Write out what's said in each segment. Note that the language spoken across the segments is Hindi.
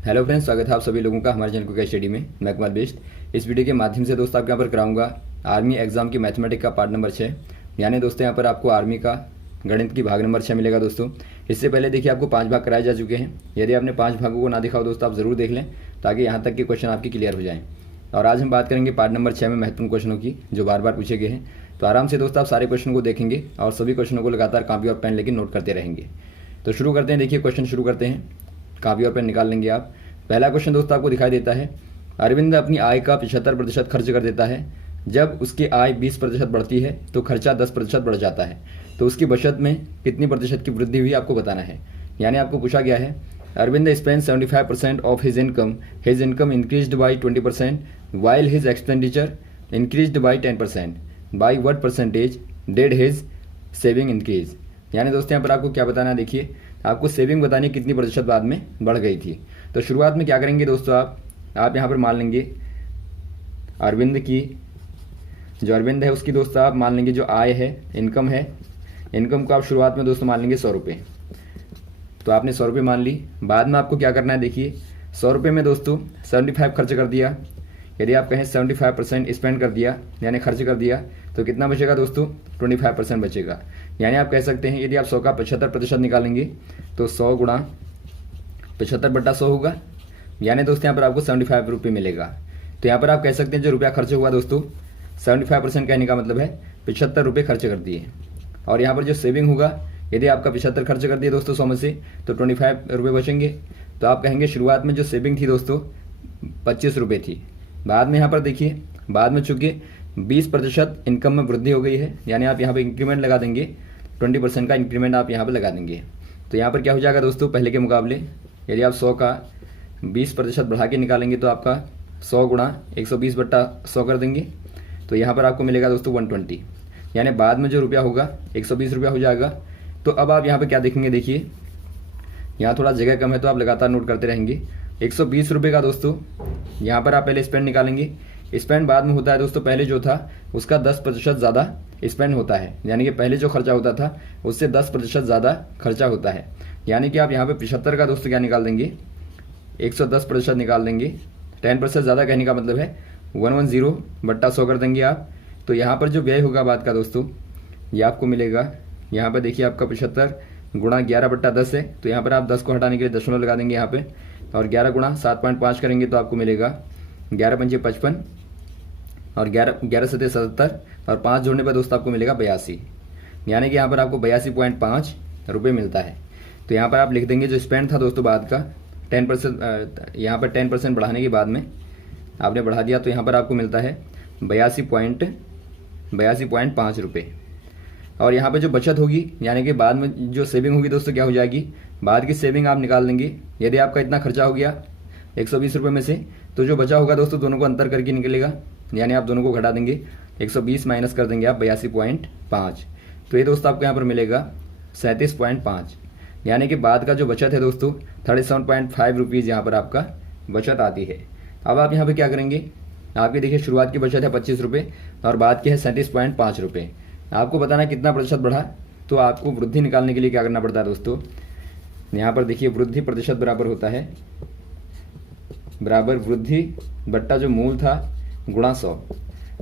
हेलो फ्रेंड्स, स्वागत है आप सभी लोगों का हमारे चैनल क्विक स्टडी में। मैं कुमार बेस्ट। इस वीडियो के माध्यम से दोस्तों आपके यहाँ पर कराऊंगा आर्मी एग्जाम की मैथमेटिक्स का पार्ट नंबर 6। यानी दोस्तों यहाँ पर आपको आर्मी का गणित की भाग नंबर 6 मिलेगा दोस्तों। इससे पहले देखिए आपको 5 भाग कराए जा चुके हैं। यदि आपने 5 भागों को ना देखा हो दोस्तों, आप जरूर देख लें ताकि यहाँ तक के क्वेश्चन आपकी क्लियर हो जाएँ। और आज हम बात करेंगे पार्ट नंबर 6 में महत्वपूर्ण क्वेश्चनों की, जो बार बार पूछे गए हैं। तो आराम से दोस्तों आप सारे क्वेश्चन को देखेंगे और सभी क्वेश्चनों को लगातार कॉपी और पेन लेकर नोट करते रहेंगे। तो शुरू करते हैं। देखिए क्वेश्चन शुरू करते हैं, कॉपी और पेन निकाल लेंगे आप। पहला क्वेश्चन दोस्तों आपको दिखाई देता है, अरविंद अपनी आय का 75% खर्च कर देता है। जब उसकी आय 20% बढ़ती है तो खर्चा 10% बढ़ जाता है, तो उसकी बचत में कितनी प्रतिशत की वृद्धि हुई आपको बताना है। यानी आपको पूछा गया है, Arvind spend 75% of his income increased by 20% while his expenditure increased by 10%। By what percentage did his saving increase. यानी दोस्तों यहाँ पर आपको क्या बताना है, देखिए आपको सेविंग बतानी कितनी प्रतिशत बाद में बढ़ गई थी। तो शुरुआत में क्या करेंगे दोस्तों, आप यहाँ पर मान लेंगे अरविंद की, जो अरविंद है उसकी दोस्तों आप मान लेंगे जो आय है, इनकम है, इनकम को आप शुरुआत में दोस्तों मान लेंगे 100 रुपये। तो आपने 100 रुपये मान ली। बाद में आपको क्या करना है, देखिए 100 रुपये में दोस्तों 75 खर्च कर दिया। यदि आप कहें 75% स्पेंड कर दिया यानी खर्च कर दिया, तो कितना बचेगा दोस्तों, 25% बचेगा। यानी आप कह सकते हैं यदि आप 100 का 75% निकालेंगे तो 100 गुणा 75/100 होगा। यानी दोस्तों यहाँ पर आपको 75 रुपये मिलेगा। तो यहाँ पर आप कह सकते हैं जो रुपया खर्च हुआ दोस्तों, 75% कहने का मतलब है 75 रुपये खर्च कर दिए। और यहाँ पर जो सेविंग होगा, यदि आपका 75 खर्च कर दिए दोस्तों 100 में से, तो 25 रुपये बचेंगे। तो आप कहेंगे शुरुआत में जो सेविंग थी दोस्तों 25 रुपये थी। बाद में यहाँ पर देखिए, बाद में चूंकि 20% इनकम में वृद्धि हो गई है, यानी आप यहाँ पर इंक्रीमेंट लगा देंगे, 20% का इंक्रीमेंट आप यहाँ पर लगा देंगे। तो यहाँ पर क्या हो जाएगा दोस्तों, पहले के मुकाबले यदि आप 100 का 20% बढ़ा के निकालेंगे तो आपका 100 गुणा 120/100 कर देंगे, तो यहाँ पर आपको मिलेगा दोस्तों 120। यानी बाद में जो रुपया होगा 120 रुपया हो जाएगा। तो अब आप यहाँ पे क्या देखेंगे, देखिए यहाँ थोड़ा जगह कम है तो आप लगातार नोट करते रहेंगे। 120 रुपये का दोस्तों यहाँ पर आप पहले स्पेंड निकालेंगे। स्पेंड बाद में होता है दोस्तों, पहले जो था उसका 10% ज़्यादा स्पेंड होता है। यानी कि पहले जो खर्चा होता था उससे 10% ज़्यादा खर्चा होता है। यानी कि आप यहाँ पे 75 का दोस्तों क्या निकाल देंगे, 110% निकाल देंगे। 10% ज़्यादा कहने का मतलब है 110/100 कर देंगे आप। तो यहाँ पर जो व्यय होगा बाद का दोस्तों, ये आपको मिलेगा, यहाँ पर देखिए आपका 75 गुणा 11/10 है। तो यहाँ पर आप 10 को हटाने के लिए दशमलव लगा देंगे यहाँ पे, और 11 गुणा 7.5 करेंगे तो आपको मिलेगा 11×5 = 55 और 11×7 = 77 और 5 जोड़ने पर दोस्तों आपको मिलेगा 82। यानी कि यहाँ पर आपको 82.5 रुपये मिलता है। तो यहाँ पर आप लिख देंगे जो स्पेंड था दोस्तों बाद का 10%, यहाँ पर 10% बढ़ाने के बाद में आपने बढ़ा दिया, तो यहाँ पर आपको मिलता है 82.5 रुपये। और यहाँ पे जो बचत होगी यानी कि बाद में जो सेविंग होगी दोस्तों क्या हो जाएगी, बाद की सेविंग आप निकाल देंगे। यदि आपका इतना खर्चा हो गया 120 रुपये में से, तो जो बचा होगा दोस्तों दोनों को अंतर करके निकलेगा। यानी आप दोनों को घटा देंगे, 120 माइनस कर देंगे आप 82.5। तो ये दोस्तों आपको यहाँ पर मिलेगा 37.5। यानी कि बाद का जो बचत है दोस्तों 37.5 रुपीज़ यहाँ पर आपका बचत आती है। अब आप यहाँ पे क्या करेंगे, आपकी देखिए शुरुआत की बचत है 25 रुपये और बाद की है 37.5 रुपये। आपको बताना कितना प्रतिशत बढ़ा, तो आपको वृद्धि निकालने के लिए क्या करना पड़ता है दोस्तों, यहाँ पर देखिए वृद्धि प्रतिशत बराबर होता है बराबर वृद्धि बट्टा जो मूल था गुणा 100।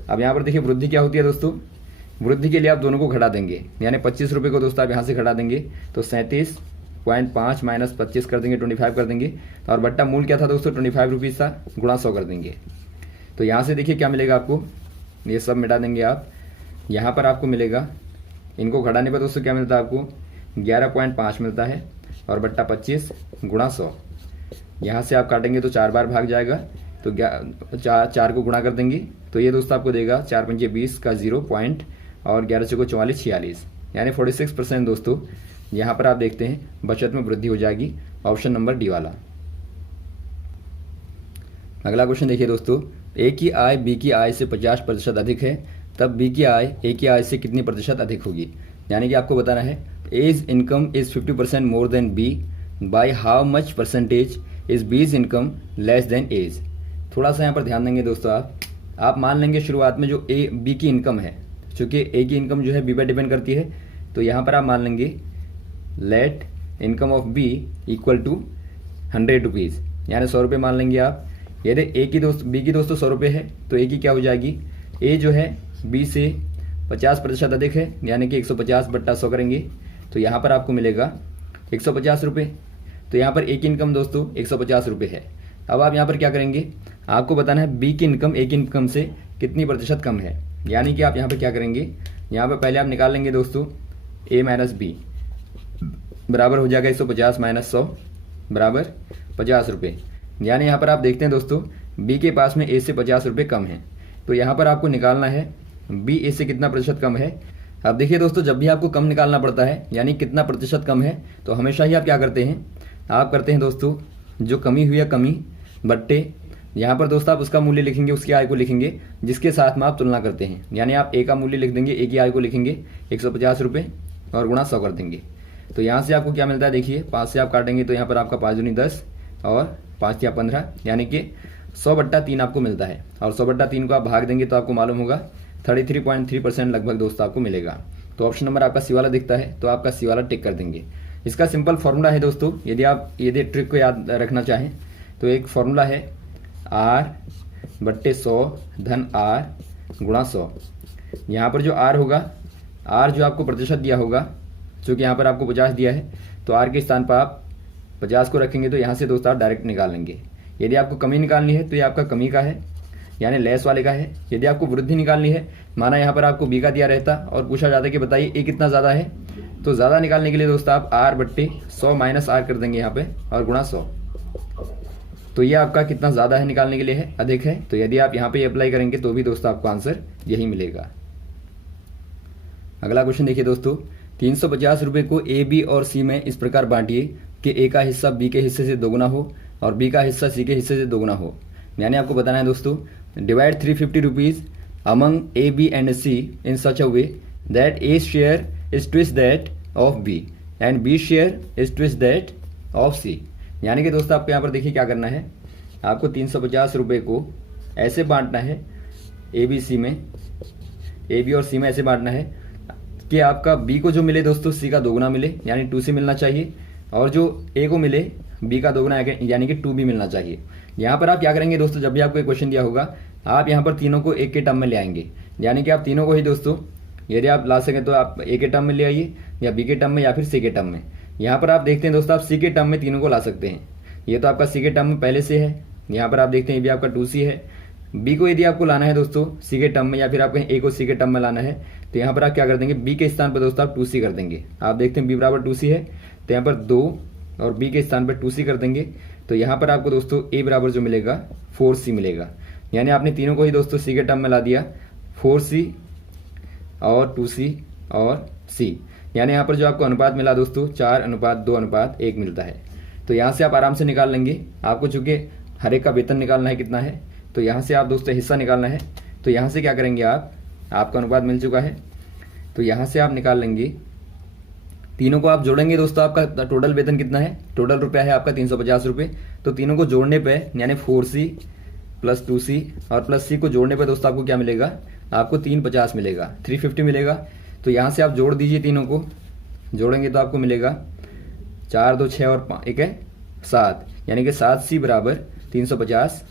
अब यहाँ पर देखिए वृद्धि क्या होती है दोस्तों, वृद्धि के लिए आप दोनों को घटा देंगे। यानी 25 रुपये को दोस्तों आप यहाँ से घटा देंगे तो 37.5 माइनस 25 कर देंगे, 25 कर देंगे। और बट्टा मूल क्या था दोस्तों, 25 रुपीज़ था, गुणा 100 कर देंगे। तो यहाँ से देखिए क्या मिलेगा आपको, ये सब मिटा देंगे आप। यहाँ पर आपको मिलेगा, इनको घटाने पर दोस्तों क्या मिलता है आपको, 11.5 मिलता है और बट्टा 25 गुणा 100। यहाँ से आप काटेंगे तो 4 बार भाग जाएगा, तो 4 को गुणा कर देंगे तो ये दोस्तों आपको देगा 4×5 = 20 का 0 पॉइंट और 11×4 = 44, 46। यानी 46% दोस्तों यहाँ पर आप देखते हैं बचत में वृद्धि हो जाएगी। ऑप्शन नंबर डी वाला। अगला क्वेश्चन देखिए दोस्तों, ए की आय बी की आय से 50% अधिक है, तब बी की आय ए की आय से कितनी प्रतिशत अधिक होगी। यानी कि आपको बताना है A's income is 50% more than B, by how much percentage is B's income less than A's. थोड़ा सा यहाँ पर ध्यान देंगे दोस्तों, आप मान लेंगे शुरुआत में जो ए बी की इनकम है, चूँकि ए की इनकम जो है बी पर डिपेंड करती है, तो यहाँ पर आप मान लेंगे let income of B equal to 100 rupees. यानी 100 रुपये मान लेंगे आप। यदि बी की दोस्तों 100 रुपये है तो ए की क्या हो जाएगी, ए जो है बी से 50% अधिक है, यानी कि 150 बट्टा 100 करेंगे तो यहाँ पर आपको मिलेगा 150 रुपये। तो यहाँ पर ए की इनकम दोस्तों 150 रुपये है। अब आप यहाँ पर क्या करेंगे, आपको बताना है बी की इनकम ए की इनकम से कितनी प्रतिशत कम है। यानी कि आप यहाँ पर क्या करेंगे, यहाँ पर पहले आप निकाल लेंगे दोस्तों ए माइनस बी बराबर हो जाएगा 150 माइनस 100 बराबर 50 रुपये। यानी यहाँ पर आप देखते हैं दोस्तों बी के पास में ए से 50 रुपये कम है। तो यहाँ पर आपको निकालना है बी ए से कितना प्रतिशत कम है। अब देखिए दोस्तों, जब भी आपको कम निकालना पड़ता है यानी कितना प्रतिशत कम है, तो हमेशा ही आप क्या करते हैं, आप करते हैं दोस्तों जो कमी हुई है कमी बट्टे, यहाँ पर दोस्तों आप उसका मूल्य लिखेंगे, उसकी आय को लिखेंगे जिसके साथ में आप तुलना करते हैं। यानी आप ए का मूल्य लिख देंगे, ए की आय को लिखेंगे 150 रुपये और गुणा 100 कर देंगे। तो यहाँ से आपको क्या मिलता है, देखिए 5 से आप काटेंगे तो यहाँ पर आपका 5 दूनी 10 और 5 या 15, यानी कि 100/3 आपको मिलता है। और 100/3 को आप भाग देंगे तो आपको मालूम होगा 33.3% लगभग दोस्तों आपको मिलेगा। तो ऑप्शन नंबर आपका सी वाला दिखता है तो आपका सी वाला टिक कर देंगे। इसका सिंपल फॉर्मूला है दोस्तों, यदि ट्रिक को याद रखना चाहें तो एक फॉर्मूला है R/100 धन R गुणा 100। यहाँ पर जो R होगा, R जो आपको प्रतिशत दिया होगा, चूँकि यहाँ पर आपको 50 दिया है तो R के स्थान पर आप 50 को रखेंगे तो यहाँ से दोस्तों आप डायरेक्ट निकाल लेंगे। यदि आपको कमी निकालनी है तो ये आपका कमी का है यानी लेस वाले का है। यदि आपको वृद्धि निकालनी है, माना यहाँ पर आपको बी का दिया रहता और पूछा जाता कि बताइए ए कितना ज़्यादा है, तो ज़्यादा निकालने के लिए दोस्तों आप R/100 माइनस R कर देंगे यहाँ पे और गुणा 100। तो ये आपका कितना ज़्यादा है निकालने के लिए है, अधिक है। तो यदि आप यहाँ पे अप्लाई करेंगे तो भी दोस्तों आपको आंसर यही मिलेगा। अगला क्वेश्चन देखिए दोस्तों, 350 रुपये को ए बी और सी में इस प्रकार बांटिए कि ए का हिस्सा बी के हिस्से से दोगुना हो और बी का हिस्सा सी के हिस्से से दोगुना हो। यानी आपको बताना है दोस्तों, divide 350 rupees among A B and C in such a way that A share is twice that of B and B share is twice that of C. यानी कि दोस्तों आपको यहाँ पर देखिए क्या करना है, आपको 350 रुपये को ऐसे बांटना है ए बी सी में, ए बी और सी में ऐसे बांटना है कि आपका बी को जो मिले दोस्तों सी का दोगुना मिले यानी 2c मिलना चाहिए, और जो ए को मिले बी का दोगुना यानी कि 2b मिलना चाहिए। यहाँ पर आप क्या करेंगे दोस्तों, जब भी आपको एक क्वेश्चन दिया होगा आप यहाँ पर तीनों को एक के टर्म में ले आएंगे। यानी कि आप तीनों को ही दोस्तों यदि आप ला सकें तो आप ए के टर्म में ले आइए या बी के टर्म में या फिर सी के टर्म में। यहाँ पर आप देखते हैं दोस्तों आप सी के टर्म में तीनों को ला सकते हैं। ये तो आपका सी के टर्म में पहले से है, यहाँ पर आप देखते हैं ये भी आपका 2c है। बी को यदि आपको लाना है दोस्तों सी के टर्म में या फिर आप कहीं ए को सी के टर्म में लाना है तो यहाँ पर आप क्या कर देंगे, बी के स्थान पर दोस्तों आप 2c कर देंगे। आप देखते हैं बी बराबर 2c है तो यहाँ पर 2 और बी के स्थान पर 2c कर देंगे तो यहाँ पर आपको दोस्तों ए बराबर जो मिलेगा 4c मिलेगा। यानी आपने तीनों को ही दोस्तों सी के टर्म में ला दिया, 4c और 2c और c। यानी यहाँ पर जो आपको अनुपात मिला दोस्तों 4:2:1 मिलता है। तो यहाँ से आप आराम से निकाल लेंगे। आपको चूंकि हर एक का वेतन निकालना है कितना है, तो यहाँ से आप दोस्तों हिस्सा निकालना है। तो यहाँ से क्या करेंगे, आपका अनुपात मिल चुका है तो यहाँ से आप निकाल लेंगे, तीनों को आप जोड़ेंगे दोस्तों। आपका टोटल वेतन कितना है, टोटल रुपया है आपका 350 रुपये। तो तीनों को जोड़ने पे यानी 4c प्लस 2c और प्लस c को जोड़ने पे दोस्तों आपको क्या मिलेगा, आपको 350 मिलेगा, 350 मिलेगा। तो यहाँ से आप जोड़ दीजिए, तीनों को जोड़ेंगे तो आपको मिलेगा 4 2 6 और 1 है 7, यानी कि 7c बराबर 350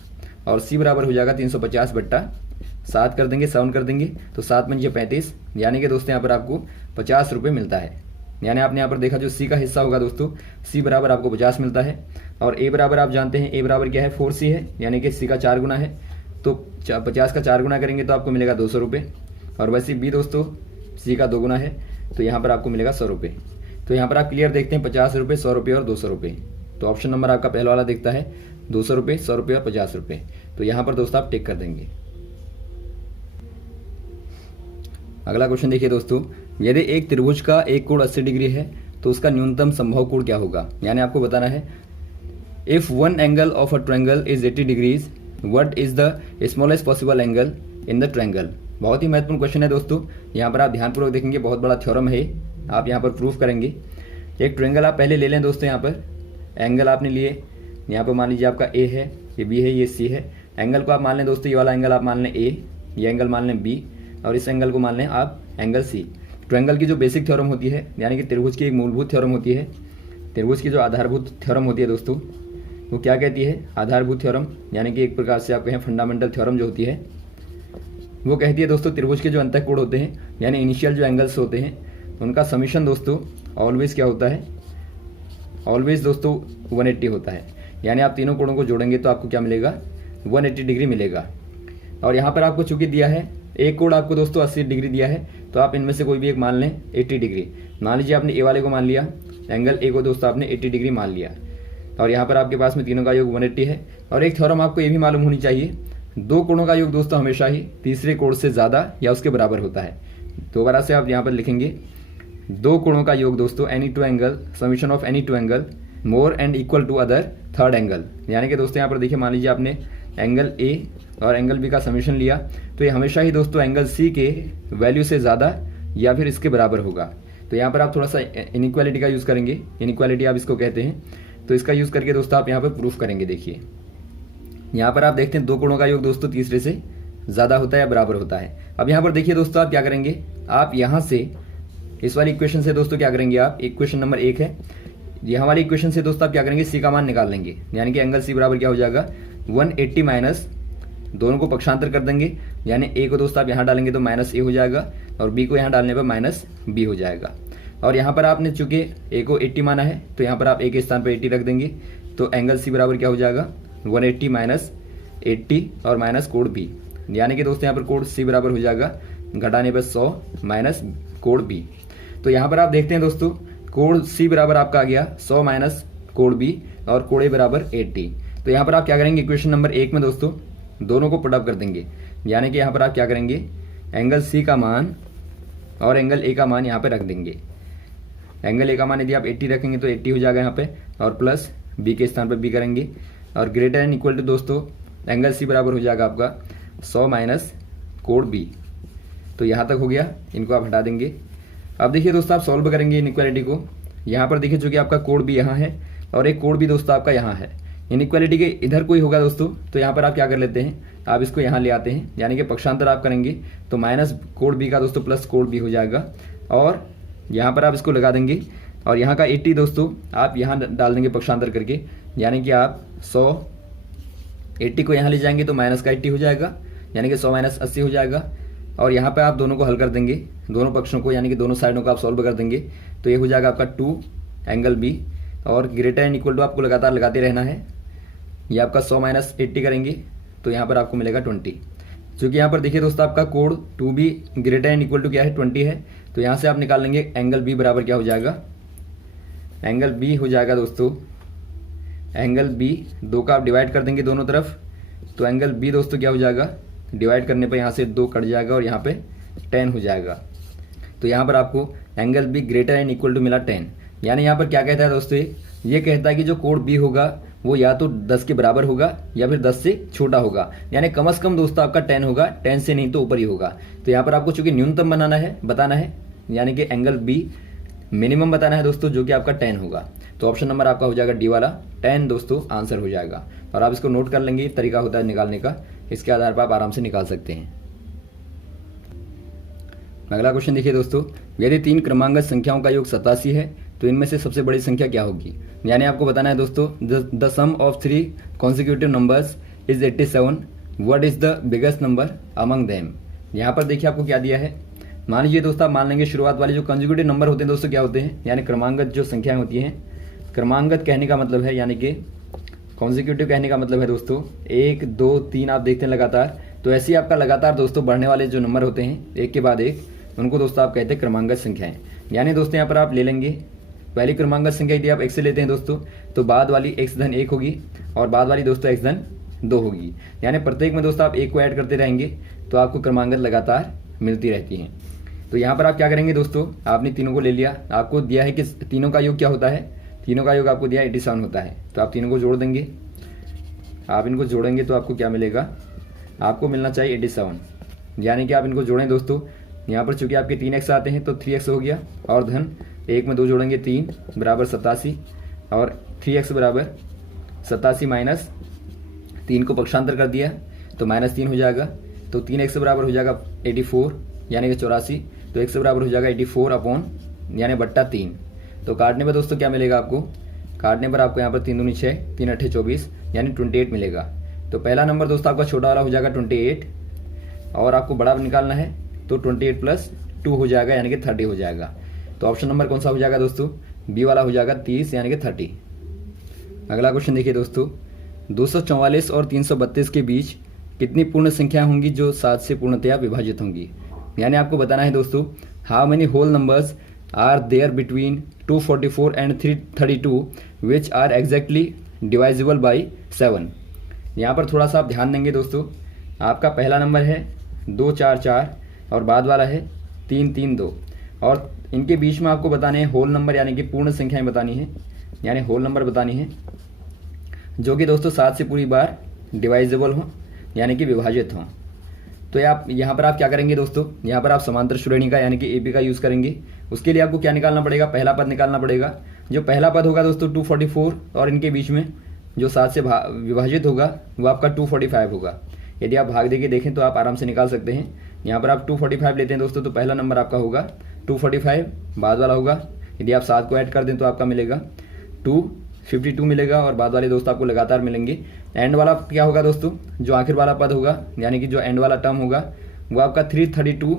और c बराबर हो जाएगा 350/7 कर देंगे, 7 कर देंगे तो 7 पंजे 35। यानी कि दोस्तों यहाँ पर आपको 50 रुपये मिलता है। यानी आपने यहाँ पर देखा जो सी का हिस्सा होगा दोस्तों सी बराबर आपको 50 मिलता है और ए बराबर आप जानते हैं ए बराबर क्या है 4c है, यानी कि सी का 4 गुना है तो 50 का 4 गुना करेंगे तो आपको मिलेगा 200 रुपये। और वैसे बी दोस्तों सी का 2 गुना है तो यहाँ पर आपको मिलेगा 100 रुपये। तो यहाँ पर आप क्लियर देखते हैं 50 रुपये, 100 रुपये और 200 रुपये। तो ऑप्शन नंबर आपका पहला वाला दिखता है 200 रुपये, 100 रुपये और 50 रुपये। तो यहाँ पर दोस्तों आप टिक कर देंगे। अगला क्वेश्चन देखिए दोस्तों, यदि एक त्रिभुज का एक कोण 80 डिग्री है तो उसका न्यूनतम संभव कोण क्या होगा। यानी आपको बताना है if one angle of a triangle is 80 degrees what is the smallest possible angle in the triangle. बहुत ही महत्वपूर्ण क्वेश्चन है दोस्तों। यहाँ पर आप ध्यानपूर्वक देखेंगे, बहुत बड़ा थ्योरम है, आप यहाँ पर प्रूफ करेंगे। एक ट्रायंगल आप पहले ले लें दोस्तों। यहाँ पर एंगल आपने लिए, यहाँ पर मान लीजिए आपका ए है, ये बी है, ये सी है। एंगल को आप मान लें दोस्तों, ये वाला एंगल आप मान लें ए, ये एंगल मान लें बी और इस एंगल को मान लें आप एंगल सी। ट्रायंगल की जो बेसिक थ्योरम होती है यानी कि त्रिभुज की एक मूलभूत थ्योरम होती है, त्रिभुज की जो आधारभूत थ्योरम होती है दोस्तों, वो क्या कहती है, आधारभूत थ्योरम, यानी कि एक प्रकार से आप कहें फंडामेंटल थ्योरम जो होती है वो कहती है दोस्तों त्रिभुज के जो अंतः कोण होते हैं यानी इनिशियल जो एंगल्स होते हैं उनका समीशन दोस्तों ऑलवेज क्या होता है, ऑलवेज दोस्तों 180 होता है। यानी आप तीनों कोणों को जोड़ेंगे तो आपको क्या मिलेगा, 180 डिग्री मिलेगा। और यहाँ पर आपको चूंकि दिया है एक कोण आपको दोस्तों 80 डिग्री दिया है, तो आप इनमें से कोई भी एक मान लें 80 डिग्री। मान लीजिए आपने ए वाले को मान लिया, एंगल ए को दोस्तों आपने 80 डिग्री मान लिया, और यहाँ पर आपके पास में तीनों का योग 180 है। और एक थ्योरम आपको ये भी मालूम होनी चाहिए, दो कोणों का योग दोस्तों हमेशा ही तीसरे कोण से ज़्यादा या उसके बराबर होता है। दोबारा से आप यहाँ पर लिखेंगे, दो कोणों का योग दोस्तों any two angle, summation of any two angle more and equal to other third angle. यानी कि दोस्तों यहाँ पर देखिए, मान लीजिए आपने एंगल ए और एंगल बी का समीशन लिया, तो ये हमेशा ही दोस्तों एंगल सी के वैल्यू से ज़्यादा या फिर इसके बराबर होगा। तो यहाँ पर आप थोड़ा सा इनइक्वालिटी का यूज़ करेंगे, इनइक्वालिटी आप इसको कहते हैं, तो इसका यूज़ करके दोस्तों आप यहाँ पर प्रूफ करेंगे। देखिए यहाँ पर आप देखते हैं दो कोणों का योग दोस्तों तीसरे से ज़्यादा होता है या बराबर होता है। अब यहाँ पर देखिए दोस्तों आप क्या करेंगे, आप यहाँ से इस वाली इक्वेशन से दोस्तों क्या करेंगे, आप इक्वेशन नंबर 1 है, यहाँ वाली इक्वेशन से दोस्तों आप क्या करेंगे, सी का मान निकाल लेंगे। यानी कि एंगल सी बराबर क्या हो जाएगा, 180 माइनस, दोनों को पक्षांतर कर देंगे, यानी ए को दोस्तों आप यहाँ डालेंगे तो माइनस ए हो जाएगा, और बी को यहाँ डालने पर माइनस बी हो जाएगा। और यहाँ पर आपने चूंकि ए को 80 माना है, तो यहाँ पर आप ए के स्थान पर 80 रख देंगे, तो एंगल सी बराबर क्या हो जाएगा, 180 माइनस 80 और माइनस कोण बी। यानी कि दोस्तों यहाँ पर कोण सी बराबर हो जाएगा घटाने पर 100 माइनस कोण बी। तो यहाँ पर आप देखते हैं दोस्तों कोण सी बराबर आपका आ गया 100 माइनस कोण बी, और कोण ए बराबर 80। तो यहाँ पर आप क्या करेंगे, इक्वेशन नंबर 1 में दोस्तों दोनों को पुट अप कर देंगे। यानी कि यहाँ पर आप क्या करेंगे, एंगल सी का मान और एंगल ए का मान यहाँ पे रख देंगे। एंगल ए का मान यदि आप 80 रखेंगे तो 80 हो जाएगा यहाँ पे, और प्लस बी के स्थान पर बी करेंगे, और ग्रेटर एंड इक्वल टू दोस्तों एंगल सी बराबर हो जाएगा आपका 100 माइनस कोण बी। तो यहाँ तक हो गया, इनको आप हटा देंगे। अब देखिए दोस्तों आप सॉल्व करेंगे इनइक्वालिटी को। यहाँ पर देखिए चूंकि आपका कोण भी यहाँ है और एक कोण भी दोस्तों आपका यहाँ है, इनइक्वालिटी के इधर कोई होगा दोस्तों, तो यहाँ पर आप क्या कर लेते हैं, आप इसको यहाँ ले आते हैं, यानी कि पक्षांतर आप करेंगे तो माइनस कोण बी का दोस्तों प्लस कोण बी हो जाएगा, और यहाँ पर आप इसको लगा देंगे, और यहाँ का 80 दोस्तों आप यहाँ डाल देंगे पक्षांतर करके, यानी कि आप 80 को यहाँ ले जाएंगे तो माइनस का 80 हो जाएगा, यानी कि 100 माइनस 80 हो जाएगा। और यहाँ पे आप दोनों को हल कर देंगे, दोनों पक्षों को, यानी कि दोनों साइडों को आप सॉल्व कर देंगे, तो ये हो जाएगा आपका 2 एंगल बी, और ग्रेटर एंड इक्वल टू आपको लगातार लगाते रहना है। ये आपका 100 माइनस 80 करेंगे तो यहाँ पर आपको मिलेगा 20। चूँकि यहाँ पर देखिए दोस्तों आपका कोण 2b greater and equal to क्या है, 20 है, तो यहाँ से आप निकाल लेंगे एंगल बी बराबर क्या हो जाएगा, एंगल बी हो जाएगा दोस्तों, एंगल बी 2 का आप डिवाइड कर देंगे दोनों तरफ, तो एंगल बी दोस्तों क्या हो जाएगा, डिवाइड करने पर यहाँ से 2 कट जाएगा और यहाँ पे 10 हो जाएगा। तो यहाँ पर आपको angle B greater and equal to मिला 10। यानी यहाँ पर क्या कहता है दोस्तों, ये कहता है कि जो कोण बी होगा वो या तो 10 के बराबर होगा या फिर 10 से छोटा होगा, यानी कम से कम दोस्तों आपका 10 होगा, 10 से नहीं तो ऊपर ही होगा। तो यहाँ पर आपको चूंकि न्यूनतम बताना है, यानी कि एंगल बी मिनिमम बताना है दोस्तों, जो कि आपका 10 होगा। तो ऑप्शन नंबर आपका हो जाएगा डी वाला, 10 दोस्तों आंसर हो जाएगा। और आप इसको नोट कर लेंगे, तरीका होता है निकालने का, इसके आधार पर आप आराम से निकाल सकते हैं। अगला क्वेश्चन देखिए दोस्तों, यदि 3 क्रमांगत संख्याओं का योग 87 है तो इनमें से सबसे बड़ी संख्या क्या होगी। यानी आपको बताना है दोस्तों, the sum of 3 consecutive numbers is 87, what is the biggest number among them. यहाँ पर देखिए आपको क्या दिया है, मान लीजिए दोस्तों आप मान लेंगे शुरुआत वाले जो कॉन्सिक्यूटिव नंबर होते हैं दोस्तों क्या होते हैं, यानी क्रमांगत जो संख्याएं होती हैं। क्रमांगत कहने का मतलब है, यानी कि कॉन्सिक्यूटिव कहने का मतलब है दोस्तों 1 2 3 आप देखते हैं लगातार, तो ऐसे ही आपका लगातार दोस्तों बढ़ने वाले जो नंबर होते हैं एक के बाद एक, उनको दोस्तों आप कहते हैं क्रमांगत संख्याएं। यानी दोस्तों यहाँ पर आप ले लेंगे पहली क्रमांगत संख्या यदि आप 1 से लेते हैं दोस्तों, तो बाद वाली x धन 1 होगी और बाद वाली दोस्तों x धन 2 होगी। यानी प्रत्येक में दोस्तों आप 1 को ऐड करते रहेंगे तो आपको क्रमांगत लगातार मिलती रहती हैं। तो यहाँ पर आप क्या करेंगे दोस्तों, आपने तीनों को ले लिया, आपको दिया है कि तीनों का योग क्या होता है, तीनों का योग आपको दिया 87 होता है, तो आप तीनों को जोड़ देंगे। आप इनको जोड़ेंगे तो आपको क्या मिलेगा, आपको मिलना चाहिए 87। यानी कि आप इनको जोड़ें दोस्तों, यहाँ पर चूंकि आपके 3x आते हैं तो 3x हो गया, और धन 1 में 2 जोड़ेंगे 3 बराबर 87, और 3x बराबर 87 माइनस 3 को पक्षांतर कर दिया तो -3 हो जाएगा, तो 3x बराबर हो जाएगा 84 यानी कि 84, तो x बराबर हो जाएगा 84 अपॉन यानी बट्टा 3। तो काटने में दोस्तों क्या मिलेगा आपको, काटने पर आपको यहाँ पर 3 दूनी 6, 3 अट्ठे 24 यानी 28 मिलेगा। तो पहला नंबर दोस्तों आपका छोटा वाला हो जाएगा 28 और आपको बड़ा निकालना है तो 28 + 2 हो जाएगा यानी कि 30 हो जाएगा। तो ऑप्शन नंबर कौन सा हो जाएगा दोस्तों? बी वाला हो जाएगा 30 यानी कि 30। अगला क्वेश्चन देखिए दोस्तों, 244 और 332 के बीच कितनी पूर्ण संख्या होंगी जो 7 से पूर्णतया विभाजित होंगी? यानी आपको बताना है दोस्तों how many whole numbers are there between 244 and 332 which are exactly divisible by 7। यहाँ पर थोड़ा सा आप ध्यान देंगे दोस्तों, आपका पहला नंबर है 244 और बाद वाला है 332 और इनके बीच में आपको बताने हैं होल नंबर यानी कि पूर्ण संख्याएं बतानी है, यानी होल नंबर बतानी है जो कि दोस्तों 7 से पूरी बार डिवाइजेबल हो यानी कि विभाजित हो। तो आप यहाँ पर आप क्या करेंगे दोस्तों, यहाँ पर आप समांतर श्रेणी का यानी कि एपी का यूज़ करेंगे। उसके लिए आपको क्या निकालना पड़ेगा? पहला पद निकालना पड़ेगा। जो पहला पद होगा दोस्तों 244 और इनके बीच में जो 7 से विभाजित होगा वो आपका 245 होगा। यदि आप भाग दे के देखें तो आप आराम से निकाल सकते हैं। यहाँ पर आप 245 लेते हैं दोस्तों तो पहला नंबर आपका होगा 245, बाद वाला होगा, यदि आप 7 को ऐड कर दें तो आपका मिलेगा 252 मिलेगा और बाद वाले दोस्तों आपको लगातार मिलेंगे। एंड वाला क्या होगा दोस्तों? जो आखिर वाला पद होगा यानी कि जो एंड वाला टर्म होगा वो आपका 332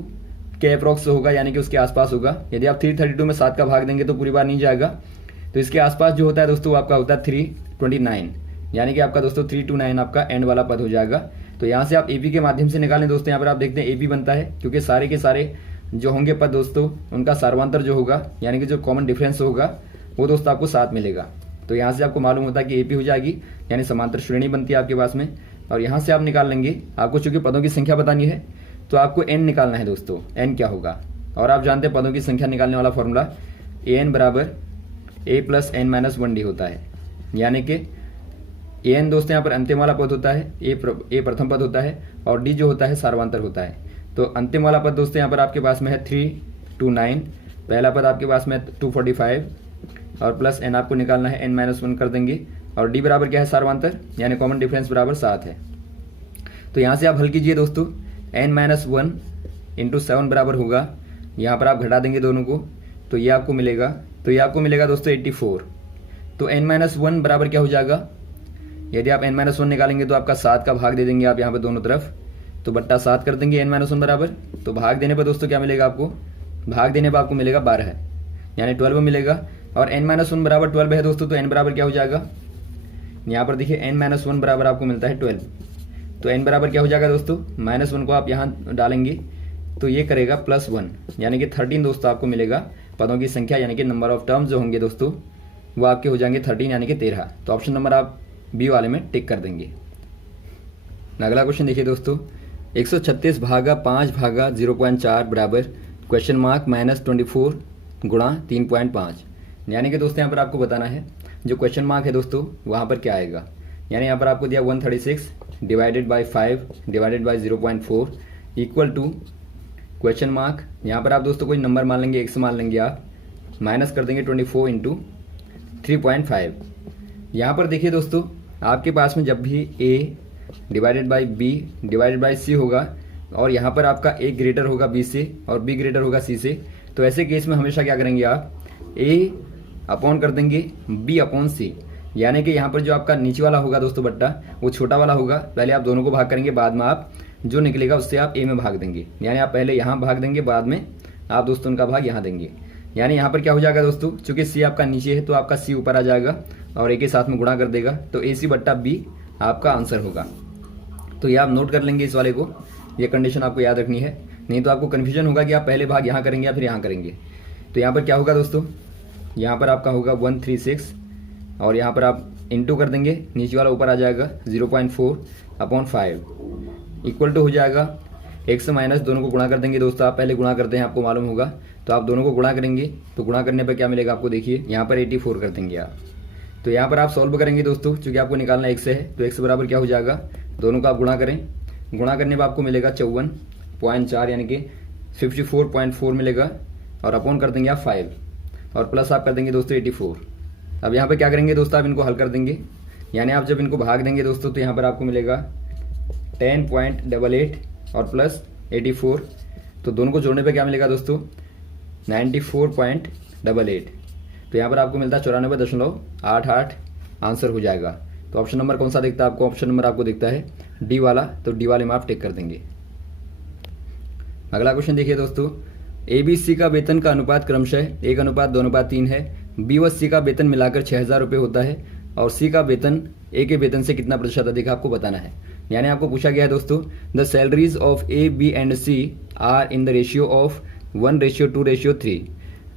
के अप्रॉक्स होगा यानी कि उसके आसपास होगा। यदि आप 332 में 7 का भाग देंगे तो पूरी बार नहीं जाएगा, तो इसके आसपास जो होता है दोस्तों आपका होता है 329 यानी कि आपका दोस्तों 329 आपका एंड वाला पद हो जाएगा। तो यहाँ से आप एपी के माध्यम से निकालें दोस्तों। यहाँ पर आप देखते हैं एपी बनता है क्योंकि सारे के सारे जो होंगे पद दोस्तों उनका सर्वांतर जो होगा यानी कि जो कॉमन डिफरेंस होगा वो दोस्तों आपको 7 मिलेगा। तो यहाँ से आपको मालूम होता है कि एपी हो जाएगी यानी समांतर श्रेणी बनती है आपके पास में। और यहाँ से आप निकाल लेंगे, आपको चूंकि पदों की संख्या बतानी है तो आपको एन निकालना है दोस्तों। एन क्या होगा? और आप जानते हैं पदों की संख्या निकालने वाला फॉर्मूला एन बराबर ए प्लस एन माइनस 1 डी होता है। यानी कि एन दोस्तों यहाँ पर अंतिम वाला पद होता है, ए प्रथम पद होता है और डी जो होता है सार्वंतर होता है। तो अंतिम वाला पद दोस्तों यहाँ पर आपके पास में है 329, पहला पद आपके पास में 245 और प्लस एन आपको निकालना है, n-1 कर देंगे और डी बराबर क्या है? सार्वंतर यानी कॉमन डिफरेंस बराबर 7 है। तो यहाँ से आप हल कीजिए दोस्तों, n-1 इंटू 7 बराबर होगा, यहाँ पर आप घटा देंगे दोनों को तो ये आपको मिलेगा, दोस्तों 84। तो n-1 बराबर क्या हो जाएगा? यदि आप n-1 निकालेंगे तो आपका 7 का भाग दे देंगे आप यहाँ पर दोनों तरफ, तो बट्टा 7 कर देंगे n-1 बराबर। तो भाग देने पर दोस्तों क्या मिलेगा आपको? भाग देने पर आपको मिलेगा 12 यानी 12 मिलेगा और n-1 बराबर 12 है दोस्तों। तो n बराबर क्या हो जाएगा? यहाँ पर देखिए n-1 बराबर आपको मिलता है 12। तो n बराबर क्या हो जाएगा दोस्तों? -1 को आप यहाँ डालेंगे तो ये करेगा +1 यानी कि 13 दोस्तों आपको मिलेगा। पदों की संख्या यानी कि नंबर ऑफ टर्म्स जो होंगे दोस्तों वो आपके हो जाएंगे 13 यानी कि 13। तो ऑप्शन नंबर आप बी वाले में टिक कर देंगे। अगला क्वेश्चन देखिए दोस्तों, 136 भागा 5 भागा 0.4 बराबर -24 गुणा 3.5। यानी कि दोस्तों यहाँ पर आपको बताना है जो क्वेश्चन मार्क है दोस्तों वहाँ पर क्या आएगा। यानी यहाँ पर आपको दिया 136 divided by 5 divided by 0.4 equal to question mark. यहाँ पर आप दोस्तों कोई नंबर मान लेंगे, x मान लेंगे आप, माइनस कर देंगे 24 इंटू 3.5। यहाँ पर देखिए दोस्तों आपके पास में जब भी a divided by b divided by c होगा और यहाँ पर आपका a ग्रेटर होगा b से और b ग्रेटर होगा c से, तो ऐसे केस में हमेशा क्या करेंगे आप a अपॉन कर देंगे b अपॉन c। यानी कि यहाँ पर जो आपका नीचे वाला होगा दोस्तों बट्टा वो छोटा वाला होगा, पहले आप दोनों को भाग करेंगे, बाद में आप जो निकलेगा उससे आप a में भाग देंगे। यानी आप पहले यहाँ भाग देंगे, बाद में आप दोस्तों उनका भाग यहाँ देंगे। यानी यहाँ पर क्या हो जाएगा दोस्तों, चूंकि c आपका नीचे है तो आपका c ऊपर आ जाएगा और a के साथ में गुणा कर देगा, तो ac बट्टा b आपका आंसर होगा। तो ये आप नोट कर लेंगे इस वाले को, ये कंडीशन आपको याद रखनी है, नहीं तो आपको कन्फ्यूजन होगा कि आप पहले भाग यहाँ करेंगे या फिर यहाँ करेंगे। तो यहाँ पर क्या होगा दोस्तों, यहाँ पर आपका होगा 136 और यहाँ पर आप इंटू कर देंगे, नीचे वाला ऊपर आ जाएगा 0.4 अपॉन 5 इक्वल टू हो जाएगा x माइनस, दोनों को गुणा कर देंगे दोस्तों। आप पहले गुणा करते हैं, आपको मालूम होगा, तो आप दोनों को गुणा करेंगे तो गुणा करने पर क्या मिलेगा आपको, देखिए यहाँ पर 84 कर देंगे आप। तो यहाँ पर आप सॉल्व करेंगे दोस्तों, चूँकि आपको निकालना x है तो x बराबर क्या हो जाएगा, दोनों का आप गुणा करें, गुणा करने पर आपको मिलेगा 54.4 यानी कि 54.4 मिलेगा और अपॉन कर देंगे आप 5 और प्लस आप कर देंगे दोस्तों 84। अब यहाँ पर क्या करेंगे दोस्तों, आप इनको हल कर देंगे, यानी आप जब इनको भाग देंगे दोस्तों तो यहाँ पर आपको मिलेगा 10.88 और प्लस 84, तो दोनों को जोड़ने पे क्या मिलेगा दोस्तों 94.88। तो यहाँ पर आपको मिलता है 94.88 आंसर हो जाएगा। तो ऑप्शन नंबर कौन सा दिखता है आपको? ऑप्शन नंबर आपको दिखता है डी वाला, तो डी वाले में आप टिक कर देंगे। अगला क्वेश्चन देखिए दोस्तों, ए बी सी का वेतन का अनुपात क्रमशः 1:2:3 है। बी व सी का वेतन मिलाकर 6,000 रुपये होता है और सी का वेतन ए के वेतन से कितना प्रतिशत अधिक है आपको बताना है। यानी आपको पूछा गया है दोस्तों, the salaries of A B and C are in the ratio of 1:2:3।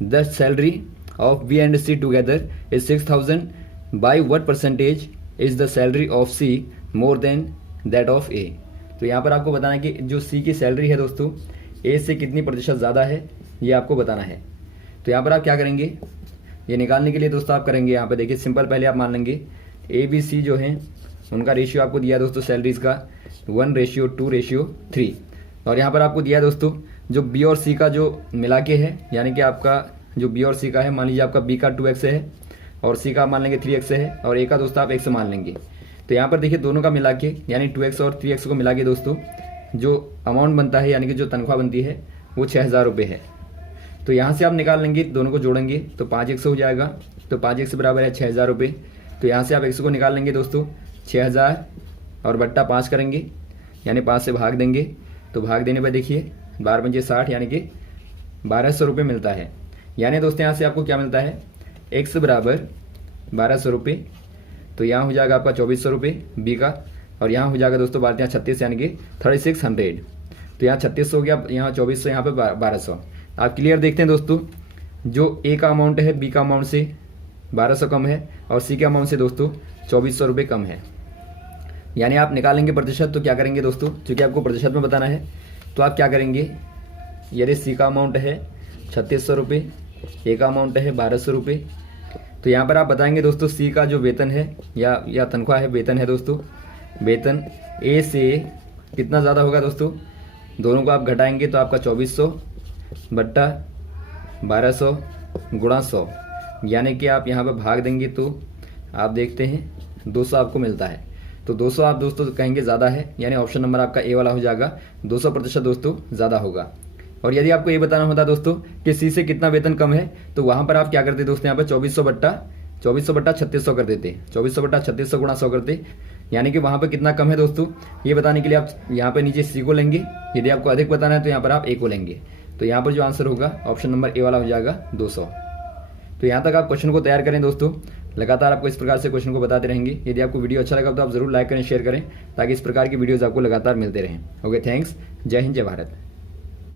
The salary of B and C together is 6,000। By what percentage is the salary of C more than that of A. तो यहाँ पर आपको बताना है कि जो सी की सैलरी है दोस्तों ए से कितनी प्रतिशत ज़्यादा है, ये आपको बताना है। तो यहाँ पर आप क्या करेंगे, ये निकालने के लिए दोस्तों आप करेंगे यहाँ पे देखिए सिंपल, पहले आप मान लेंगे ए बी सी जो है उनका रेशियो आपको दिया दोस्तों सैलरीज का 1:2:3। और यहाँ पर आपको दिया दोस्तों जो बी और सी का जो मिला के है, यानी कि आपका जो बी और सी का है, मान लीजिए आपका बी का 2x है और सी का मान लेंगे 3x है और ए का दोस्तों आप x मान लेंगे। तो यहाँ पर देखिए दोनों का मिला के यानी 2x और 3x को मिला के दोस्तों जो अमाउंट बनता है यानी कि जो तनख्वाह बनती है वो 6,000 रुपये है। तो यहाँ से आप निकाल लेंगे, दोनों को जोड़ेंगे तो 5x हो जाएगा। तो 5x बराबर है 6,000 रुपये। तो यहाँ से आप x को निकाल लेंगे दोस्तों 6,000 और बट्टा 5 करेंगे यानी 5 से भाग देंगे। तो भाग देने पर देखिए 12×5 = 60 यानी कि 1,200 रुपये मिलता है। यानी दोस्तों यहाँ से आपको क्या मिलता है, x बराबर 1,200 रुपये। तो यहाँ हो जाएगा आपका 2,400 रुपये बी का, और यहाँ हो जाएगा दोस्तों 36 यानी कि 3600। तो यहाँ 3600 हो गया, यहाँ 2400, यहाँ पे 1200। आप क्लियर देखते हैं दोस्तों, जो ए का अमाउंट है बी का अमाउंट से 1200 कम है और सी के अमाउंट से दोस्तों 2,400 रुपये कम है। यानी आप निकालेंगे प्रतिशत, तो क्या करेंगे दोस्तों, चूँकि आपको प्रतिशत में बताना है तो आप क्या करेंगे, यदि सी का अमाउंट है 3600 रुपये, ए का अमाउंट है 1200 रुपये, तो यहाँ पर आप बताएंगे दोस्तों सी का जो वेतन है या तनख्वाह है, वेतन है दोस्तों, वेतन ए से कितना ज़्यादा होगा दोस्तों, दोनों को आप घटाएंगे तो आपका 2,400 बट्टा 1200 गुणा 100, यानी कि आप यहाँ पर भाग देंगे तो आप देखते हैं 200 आपको मिलता है। तो 200 आप दोस्तों कहेंगे ज़्यादा है, यानी ऑप्शन नंबर आपका ए वाला हो जाएगा, 200% दोस्तों ज़्यादा होगा। और यदि आपको ये बताना होता दोस्तों कि सी से कितना वेतन कम है, तो वहाँ पर आप क्या करते दोस्तों, यहाँ पर 2,400 बट्टा 3600 कर देते, 2,400 बट्टा 3600 गुणा 100 करते, यानी कि वहाँ पर कितना कम है दोस्तों, ये बताने के लिए आप यहाँ पर नीचे सी को लेंगे, यदि आपको अधिक बताना है तो यहाँ पर आप ए को लेंगे। तो यहाँ पर जो आंसर होगा ऑप्शन नंबर ए वाला हो जाएगा 200। तो यहाँ तक आप क्वेश्चन को तैयार करें दोस्तों, लगातार आपको इस प्रकार से क्वेश्चन को बताते रहेंगे। यदि आपको वीडियो अच्छा लगा तो आप जरूर लाइक करें, शेयर करें, ताकि इस प्रकार की वीडियोज़ आपको लगातार मिलते रहें। ओके, थैंक्स, जय हिंद, जय भारत।